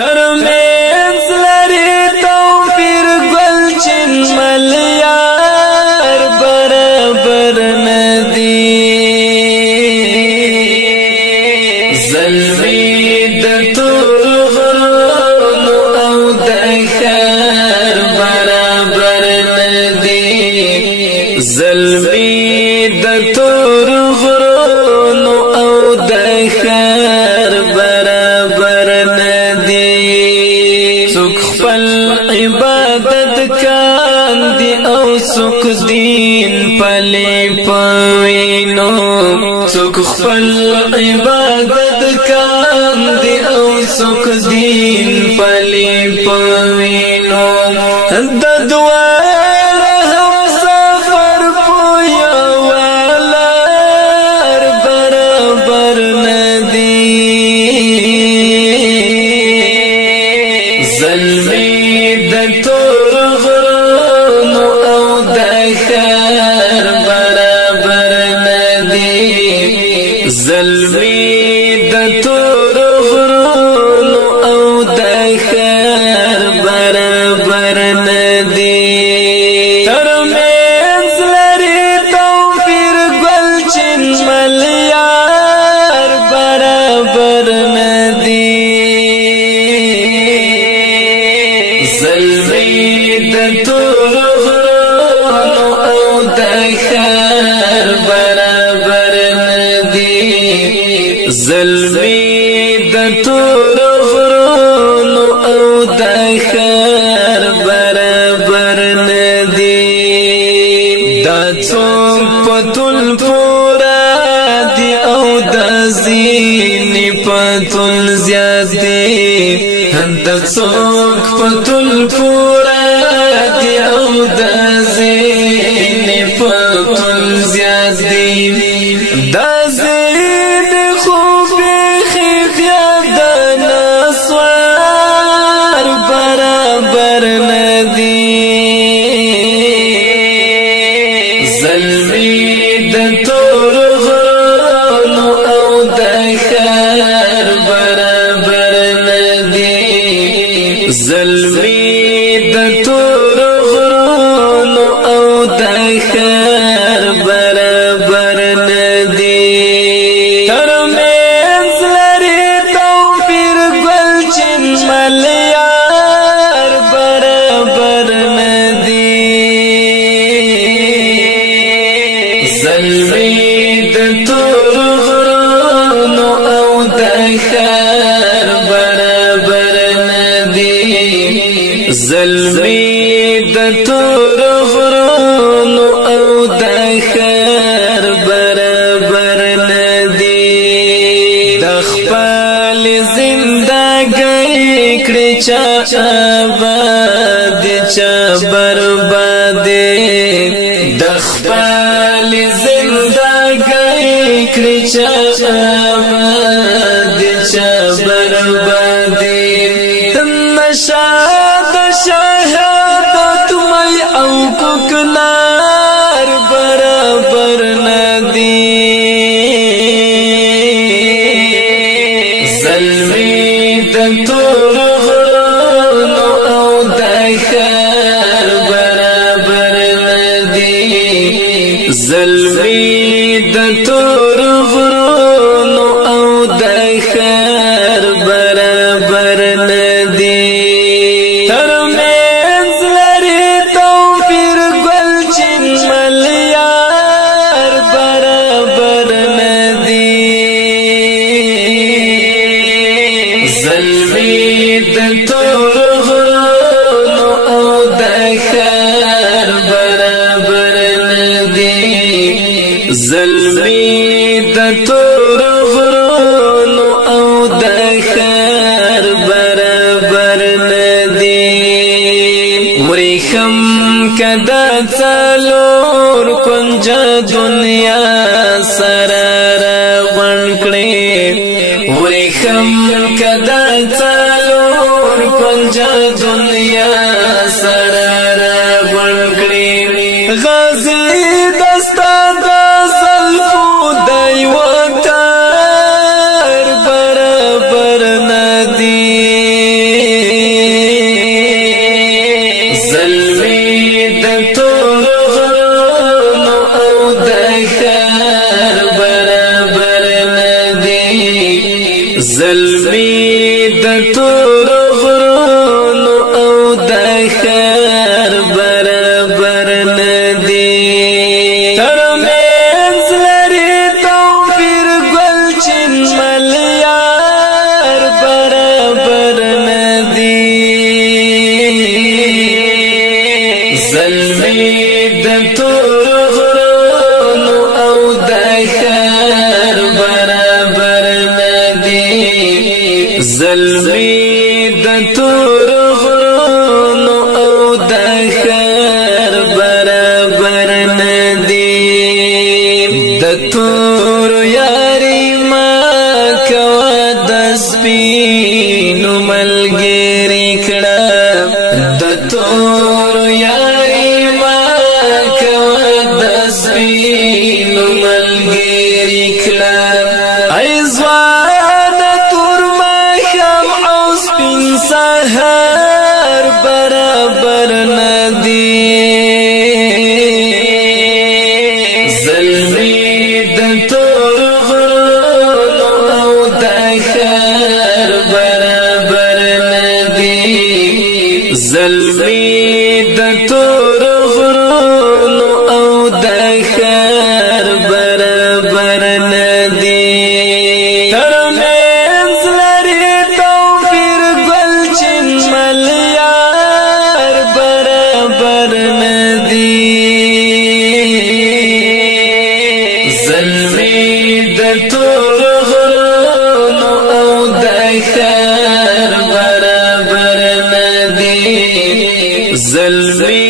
ترمنز لري توفیر گل چن ملیار برابر ندی زلمی د تور غرونو او د خیر برابر ندی زلمی د تور غرونو او د خیر برابر ندی څوک خپل عبادت کاندي او څوک دین پلي پوینو څوک خپل عبادت کاندي او څوک دین پلي پوینو د دعا زلمی د تور غرونو او د خیر برابر ندی زلمی د تور غرونو او د خیر برابر ندی ترمنز لري توفیر گل چن ملیار برابر ندی زلمی د تور غرونو او د خیر برابر ندی زلمی د تور غرونو او د خیر برابر ندی دا څوک پتول پورا دی او د زین پتول زیات دی دا څوک پتول پورا دی او د زین پتول زیات دی دا زین خوب خفیا د نسوار برابر ندی زلمی د تور غرونو او د خیر برابر ندی زلمی د تور غرونو او د خیر برابر ندی ترمنز لري توفیر گل چن ملیار برابر ندی زلمی د تور غرونو او د خیر برابر زلمی د تور غرونو او د خیر برابر ندی د خپل زندګۍ کړي چا آباد چا برباد د خپل زندګۍ کړي چا آباد چا برباد نشاد شهادت مې او کوکنار برابر ندی زلمی د تور غرونو او د خیر برابر ندی زلمی د تور غرونو او د خیر برابر ندی زلمی د تور غرونو او د خیر برابر ندی زلمی د تور غرونو او د خیر برابر ندی ورخم کدا څلور کنج دنیا سره غونکړي ورخم کدا څلور کنج دنیا سره غونکړي غازی دستا د زلفو دای وکړ. برابر ندی د تور غرونو او د خیر برابر ندی ترمنځ لري توفیر ګل چین ملیار برابر ندی زلمی د تور غرونو او د خیر برابر ندی زلمی د تور غرونو او د خیر برابر ندی د تور یاری ما کوا د سپینو ملګری کړه د تور یاری ما کوا د سپینو ملګری کړه ای ځوان تور ما خام او سپین سحر برابر ندی زلمی د تور غرونو او د خیر برابر ندی زلمی د تور غرونو او د خیر برابر ندی ترمنځ لري توفیر ګل چین ملیار برابر ندی زلمی د تور غرونو او د خیر برابر ندی زلمی